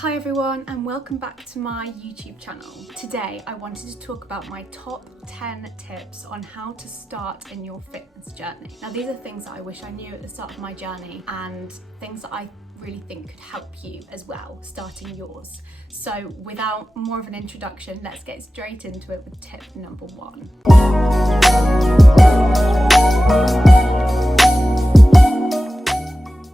Hi everyone and welcome back to my YouTube channel. Today I wanted to talk about my top 10 tips on how to start in your fitness journey. Now these are things that I wish I knew at the start of my journey and things that I really think could help you as well starting yours. So without more of an introduction, let's get straight into it with tip number 1.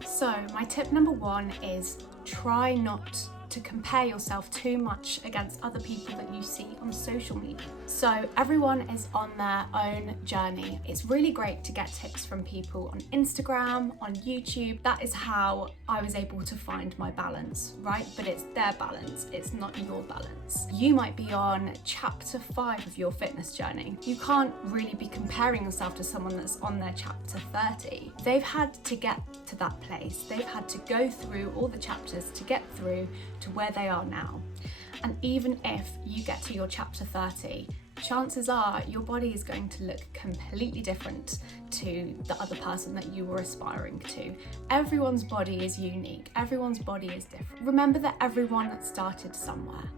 So my tip number 1 is try not to compare yourself too much against other people that you see on social media. So everyone is on their own journey. It's really great to get tips from people on Instagram, on YouTube. That is how I was able to find my balance, right? But it's their balance, it's not your balance. You might be on chapter 5 of your fitness journey. You can't really be comparing yourself to someone that's on their chapter 30. They've had to get to that place. They've had to go through all the chapters to get through to where they are now. And even if you get to your chapter 30, chances are your body is going to look completely different to the other person that you were aspiring to. Everyone's body is unique, everyone's body is different. Remember that everyone started somewhere.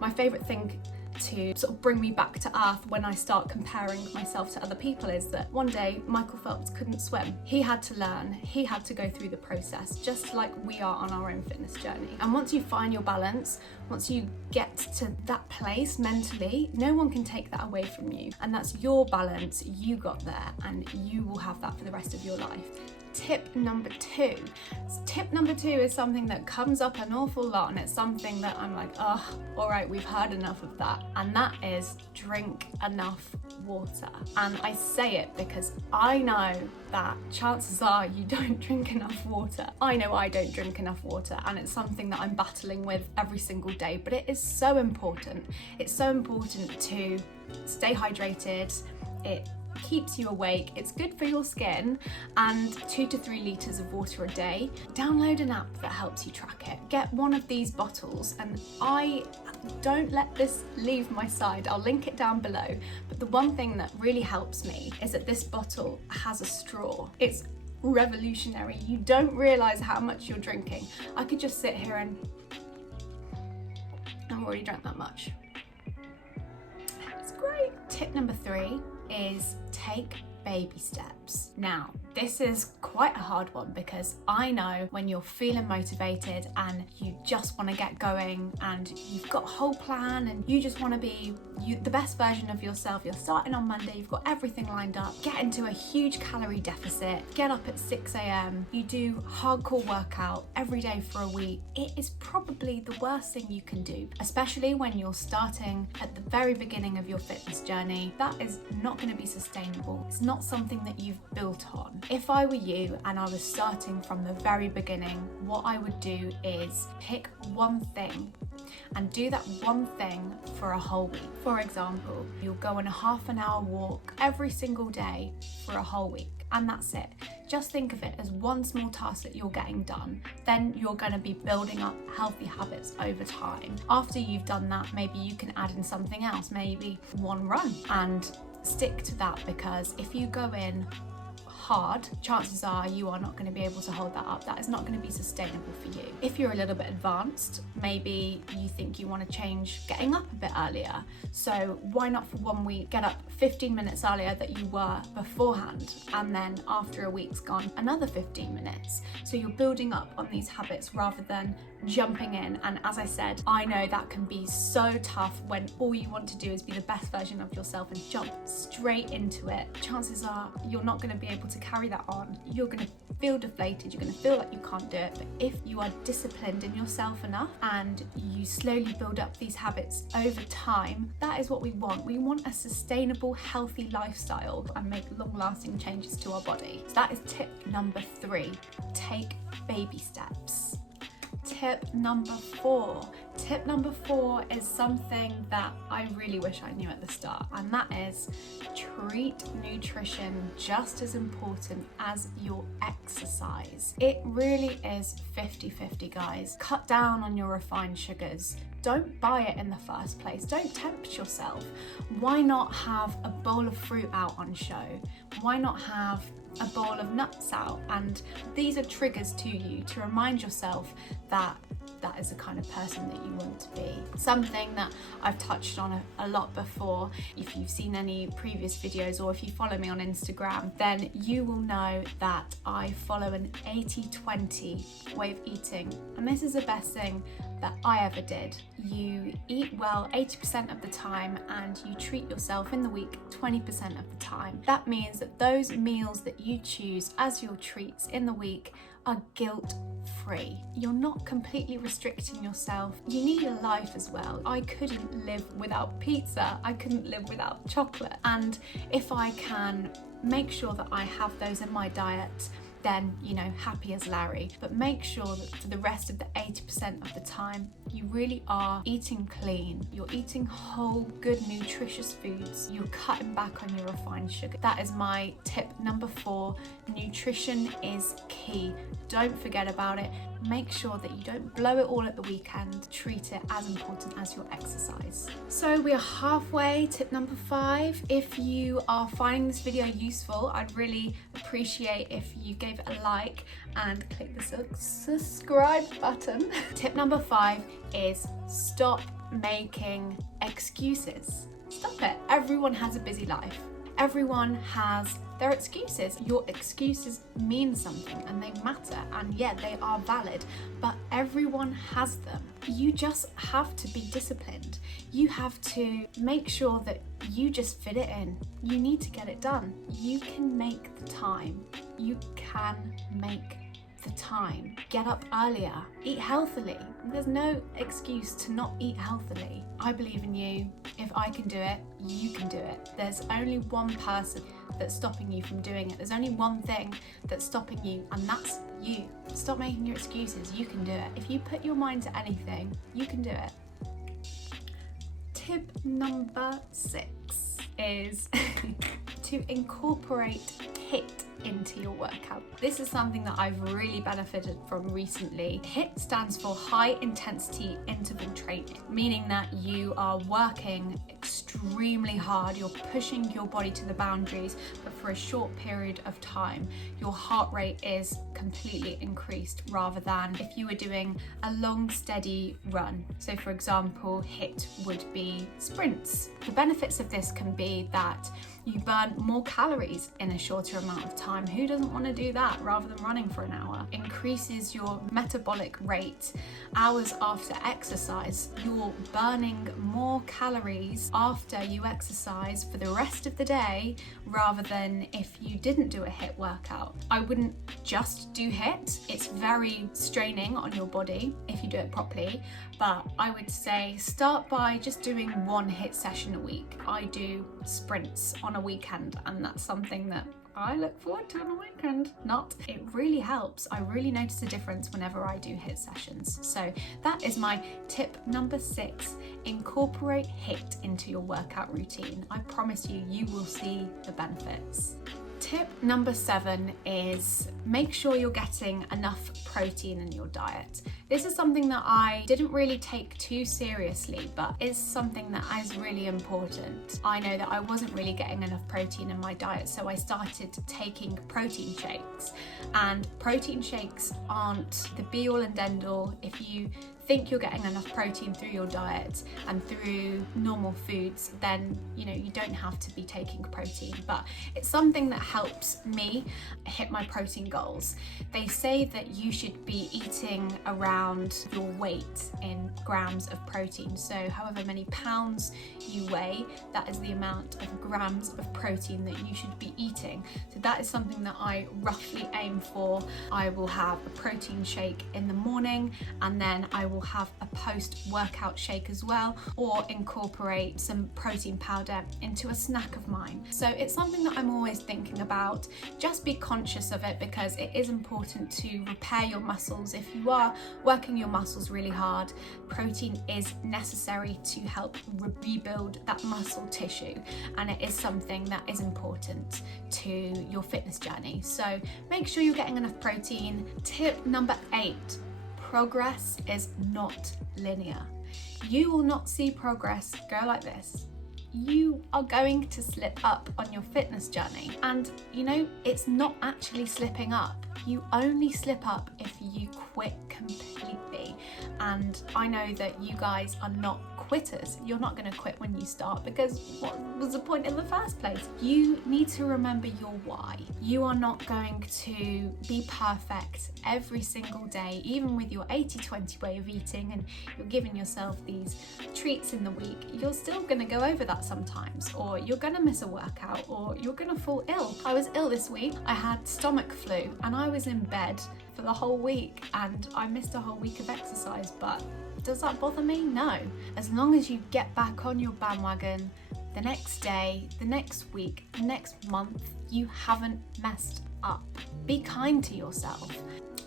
My favourite thing to sort of bring me back to earth when I start comparing myself to other people is that one day Michael Phelps couldn't swim. He had to learn, he had to go through the process, just like we are on our own fitness journey. And once you find your balance, once you get to that place mentally, no one can take that away from you. And that's your balance, you got there, and you will have that for the rest of your life. Tip number 2. Tip number 2 is something that comes up an awful lot, and it's something that I'm like, oh, all right, we've heard enough of that. And that is drink enough water. And I say it because I know that chances are you don't drink enough water. I know I don't drink enough water, and it's something that I'm battling with every single day, but it is so important. It's so important to stay hydrated. It keeps you awake, it's good for your skin, and 2 to 3 litres of water a day. Download an app that helps you track it. Get one of these bottles, and I don't let this leave my side. I'll link it down below. But the one thing that really helps me is that this bottle has a straw. It's revolutionary. You don't realise how much you're drinking. I could just sit here and I've already drank that much. It's great. Tip number 3 is take baby steps. Now, this is quite a hard one because I know when you're feeling motivated and you just want to get going and you've got a whole plan and you just want to be the best version of yourself. You're starting on Monday, you've got everything lined up, get into a huge calorie deficit, get up at 6 a.m, you do hardcore workout every day for a week. It is probably the worst thing you can do, especially when you're starting at the very beginning of your fitness journey. That is not going to be sustainable. It's not something that you've built on. If I were you and I was starting from the very beginning, what I would do is pick one thing and do that one thing for a whole week. For example, you'll go on a half an hour walk every single day for a whole week, and that's it. Just think of it as one small task that you're getting done. Then you're going to be building up healthy habits over time. After you've done that, maybe you can add in something else, maybe one run, and stick to that, because if you go in hard, chances are you are not going to be able to hold that up. That is not going to be sustainable for you. If you're a little bit advanced, maybe you think you want to change getting up a bit earlier. So why not for 1 week get up 15 minutes earlier that you were beforehand, and then after a week's gone, another 15 minutes. So you're building up on these habits rather than jumping in. And as I said, I know that can be so tough when all you want to do is be the best version of yourself and jump straight into it. Chances are you're not going to be able to carry that on. You're going to feel deflated, you're going to feel like you can't do it. But if you are disciplined in yourself enough and you slowly build up these habits over time, that is what we want. We want a sustainable, healthy lifestyle and make long-lasting changes to our body. So that is tip number 3. Take baby steps. Tip number 4. Tip number 4 is something that I really wish I knew at the start, and that is treat nutrition just as important as your exercise. It really is 50-50, guys. Cut down on your refined sugars. Don't buy it in the first place. Don't tempt yourself. Why not have a bowl of fruit out on show? Why not have a bowl of nuts out? And these are triggers to you to remind yourself that that is the kind of person that you want to be. Something that I've touched on a lot before, if you've seen any previous videos or if you follow me on Instagram, then you will know that I follow an 80-20 way of eating. And this is the best thing that I ever did. You eat well 80% of the time and you treat yourself in the week 20% of the time. That means that those meals that you choose as your treats in the week are guilt-free. You're not completely restricting yourself. You need a life as well. I couldn't live without pizza. I couldn't live without chocolate. And if I can make sure that I have those in my diet, then, you know, happy as Larry. But make sure that for the rest of the 80% of the time, you really are eating clean. You're eating whole, good, nutritious foods. You're cutting back on your refined sugar. That is my tip number 4. Nutrition is key. Don't forget about it. Make sure that you don't blow it all at the weekend. Treat it as important as your exercise. So we are halfway. Tip number 5. If you are finding this video useful, I'd really appreciate if you gave it a like and click the subscribe button. Tip number 5 is stop making excuses. Stop it. Everyone has a busy life. Everyone has their excuses. Your excuses mean something and they matter, and yeah, they are valid, but everyone has them. You just have to be disciplined. You have to make sure that you just fit it in. You need to get it done. You can make the time. You can make the time. Get up earlier. Eat healthily. There's no excuse to not eat healthily. I believe in you. If I can do it, you can do it. There's only one person that's stopping you from doing it. There's only one thing that's stopping you, and that's you. Stop making your excuses. You can do it. If you put your mind to anything, you can do it. Tip number 6 is to incorporate HIIT into your workout. This is something that I've really benefited from recently. HIIT stands for high intensity interval training, meaning that you are working extremely hard, you're pushing your body to the boundaries, but for a short period of time. Your heart rate is completely increased rather than if you were doing a long steady run. So for example, HIIT would be sprints. The benefits of this can be that you burn more calories in a shorter amount of time. Who doesn't want to do that rather than running for an hour? Increases your metabolic rate. Hours after exercise, you're burning more calories after you exercise for the rest of the day rather than if you didn't do a HIIT workout. I wouldn't just do HIIT. It's very straining on your body if you do it properly, but I would say start by just doing one HIIT session a week. I do sprints on a weekend, and that's something that I look forward to on a weekend. It really helps. I really notice a difference whenever I do HIIT sessions. So that is my tip number 6. Incorporate HIIT into your workout routine. I promise you, you will see the benefits. Tip number 7 is make sure you're getting enough protein in your diet. This is something that I didn't really take too seriously, but is something that is really important. I know that I wasn't really getting enough protein in my diet, so I started taking protein shakes. And protein shakes aren't the be all and end all. If you think you're getting enough protein through your diet and through normal foods, then you don't have to be taking protein, but it's something that helps me hit my protein goals. They say that you should be eating around your weight in grams of protein, so however many pounds you weigh, that is the amount of grams of protein that you should be eating. So that is something that I roughly aim for. I will have a protein shake in the morning, and then I will have a post-workout shake as well, or incorporate some protein powder into a snack of mine. So it's something that I'm always thinking about. Just be conscious of it, because it is important to repair your muscles. If you are working your muscles really hard, protein is necessary to help rebuild that muscle tissue, and it is something that is important to your fitness journey. So make sure you're getting enough protein. Tip number 8. Progress is not linear. You will not see progress go like this you are going to slip up on your fitness journey. And you know, it's not actually slipping up. You only slip up if you quit completely. And I know that you guys are not quitters. You're not going to quit when you start, because what was the point in the first place? You need to remember your why. You are not going to be perfect every single day, even with your 80-20 way of eating, and you're giving yourself these treats in the week. You're still going to go over that sometimes, or you're going to miss a workout, or you're going to fall ill. I was ill this week. I had stomach flu and I was in bed for the whole week, and I missed a whole week of exercise. But does that bother me? No. As long as you get back on your bandwagon the next day, the next week, the next month, you haven't messed up. Be kind to yourself.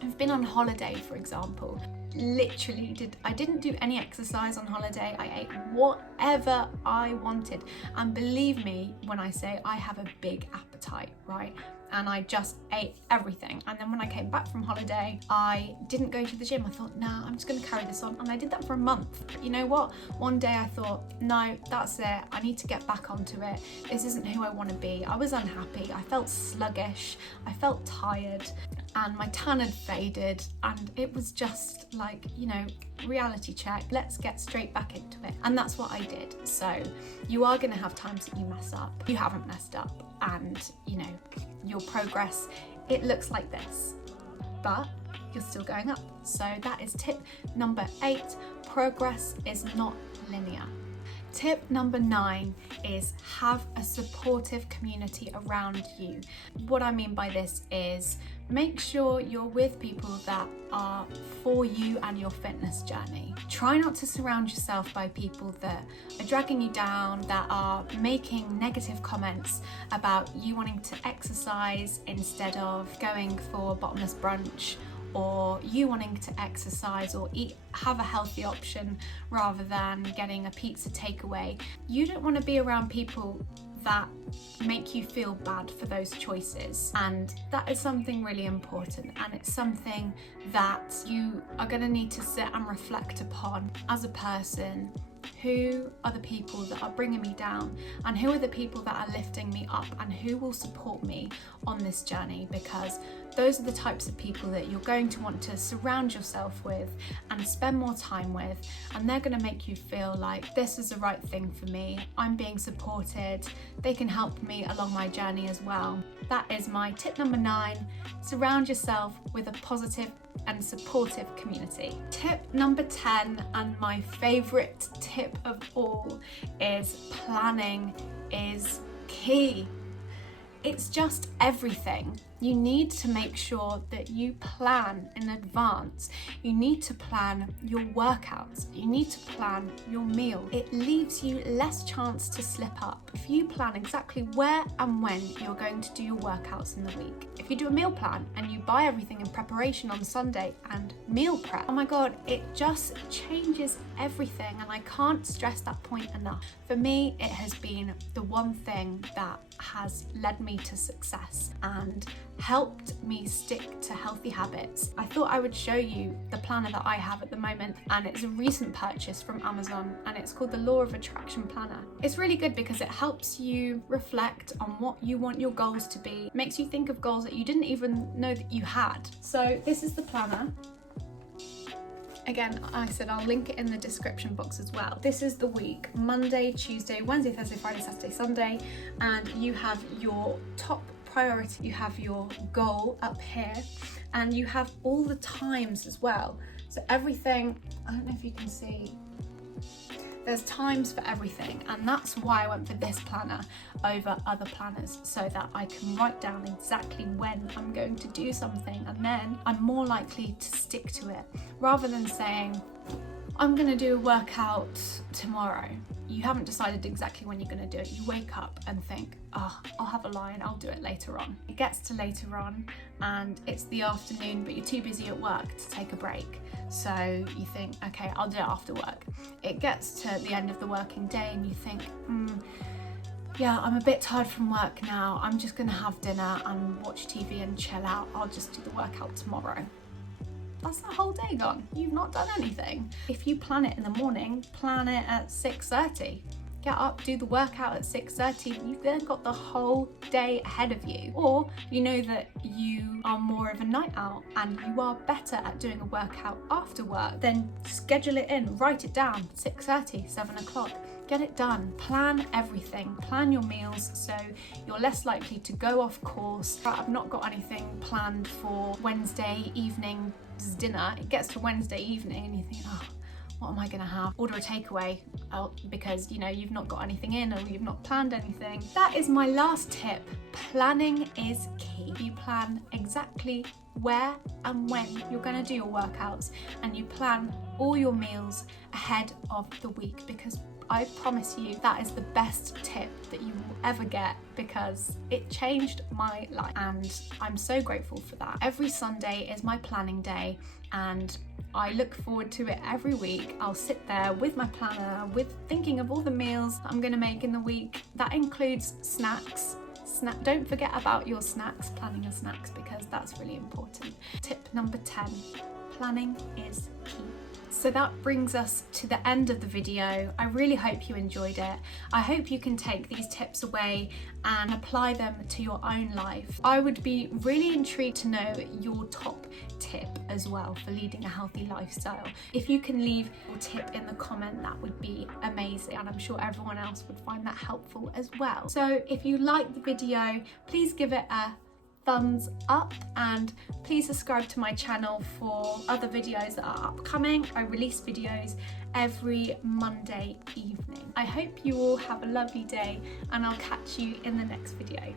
I've been on holiday, for example. I didn't do any exercise on holiday. I ate whatever I wanted. And believe me when I say I have a big appetite, right? And I just ate everything. And then when I came back from holiday, I didn't go to the gym. I thought, nah, I'm just gonna carry this on. And I did that for a month. But you know what? One day I thought, no, that's it. I need to get back onto it. This isn't who I wanna be. I was unhappy. I felt sluggish. I felt tired. And my tan had faded. And it was just like, you know, reality check. Let's get straight back into it. And that's what I did. So you are gonna have times that you mess up. You haven't messed up. And, you know, your progress, it looks like this, but you're still going up. So that is tip number 8. Progress is not linear. Tip number 9 is have a supportive community around you. What I mean by this is make sure you're with people that are for you and your fitness journey. Try not to surround yourself by people that are dragging you down, that are making negative comments about you wanting to exercise instead of going for bottomless brunch, or you wanting to exercise or have a healthy option rather than getting a pizza takeaway. You don't want to be around people that make you feel bad for those choices, and that is something really important, and it's something that you are going to need to sit and reflect upon as a person. Who are the people that are bringing me down, and who are the people that are lifting me up, and who will support me on this journey? Because those are the types of people that you're going to want to surround yourself with and spend more time with, and they're going to make you feel like this is the right thing for me. I'm being supported. They can help me along my journey as well. That is my tip number 9. Surround yourself with a positive and supportive community. Tip number 10, and my favorite tip of all, is planning is key. It's just everything. You need to make sure that you plan in advance. You need to plan your workouts. You need to plan your meal. It leaves you less chance to slip up. If you plan exactly where and when you're going to do your workouts in the week. If you do a meal plan and you buy everything in preparation on Sunday and meal prep, oh my God, it just changes everything. And I can't stress that point enough. For me, it has been the one thing that has led me to success and helped me stick to healthy habits. I thought I would show you the planner that I have at the moment, and it's a recent purchase from Amazon, and it's called the Law of Attraction Planner. It's really good because it helps you reflect on what you want your goals to be, makes you think of goals that you didn't even know that you had. So this is the planner. Again, I said I'll link it in the description box as well. This is the week: Monday, Tuesday, Wednesday, Thursday, Friday, Saturday, Sunday, and you have your top priority, you have your goal up here, and you have all the times as well. So everything, I don't know if you can see, there's times for everything, and that's why I went for this planner over other planners, so that I can write down exactly when I'm going to do something, and then I'm more likely to stick to it, rather than saying, I'm gonna do a workout tomorrow. You haven't decided exactly when you're gonna do it. You wake up and think, oh, I'll have a lie and I'll do it later on. It gets to later on and it's the afternoon, but you're too busy at work to take a break. So you think, okay, I'll do it after work. It gets to the end of the working day and you think, yeah, I'm a bit tired from work now. I'm just gonna have dinner and watch TV and chill out. I'll just do the workout tomorrow. That's the whole day gone. You've not done anything. If you plan it in the morning, plan it at 6:30. get up, do the workout at 6:30, you've then got the whole day ahead of you. Or you know that you are more of a night owl and you are better at doing a workout after work, then schedule it in, write it down, 6:30, 7 o'clock. Get it done. Plan everything. Plan your meals so you're less likely to go off course. I've not got anything planned for Wednesday evening dinner. It gets to Wednesday evening and you think, oh, what am I going to have? Order a takeaway because you've not got anything in or you've not planned anything. That is my last tip. Planning is key. You plan exactly where and when you're going to do your workouts, and you plan all your meals ahead of the week, because I promise you that is the best tip that you will ever get, because it changed my life and I'm so grateful for that. Every Sunday is my planning day and I look forward to it every week. I'll sit there with my planner, with thinking of all the meals that I'm going to make in the week. That includes snacks. Don't forget about your snacks, planning your snacks, because that's really important. Tip number 10, planning is key. So that brings us to the end of the video. I really hope you enjoyed it. I hope you can take these tips away and apply them to your own life. I would be really intrigued to know your top tip as well for leading a healthy lifestyle. If you can leave your tip in the comment, that would be amazing, and I'm sure everyone else would find that helpful as well. So if you liked the video, please give it a thumbs up and please subscribe to my channel for other videos that are upcoming. I release videos every Monday evening. I hope you all have a lovely day and I'll catch you in the next video.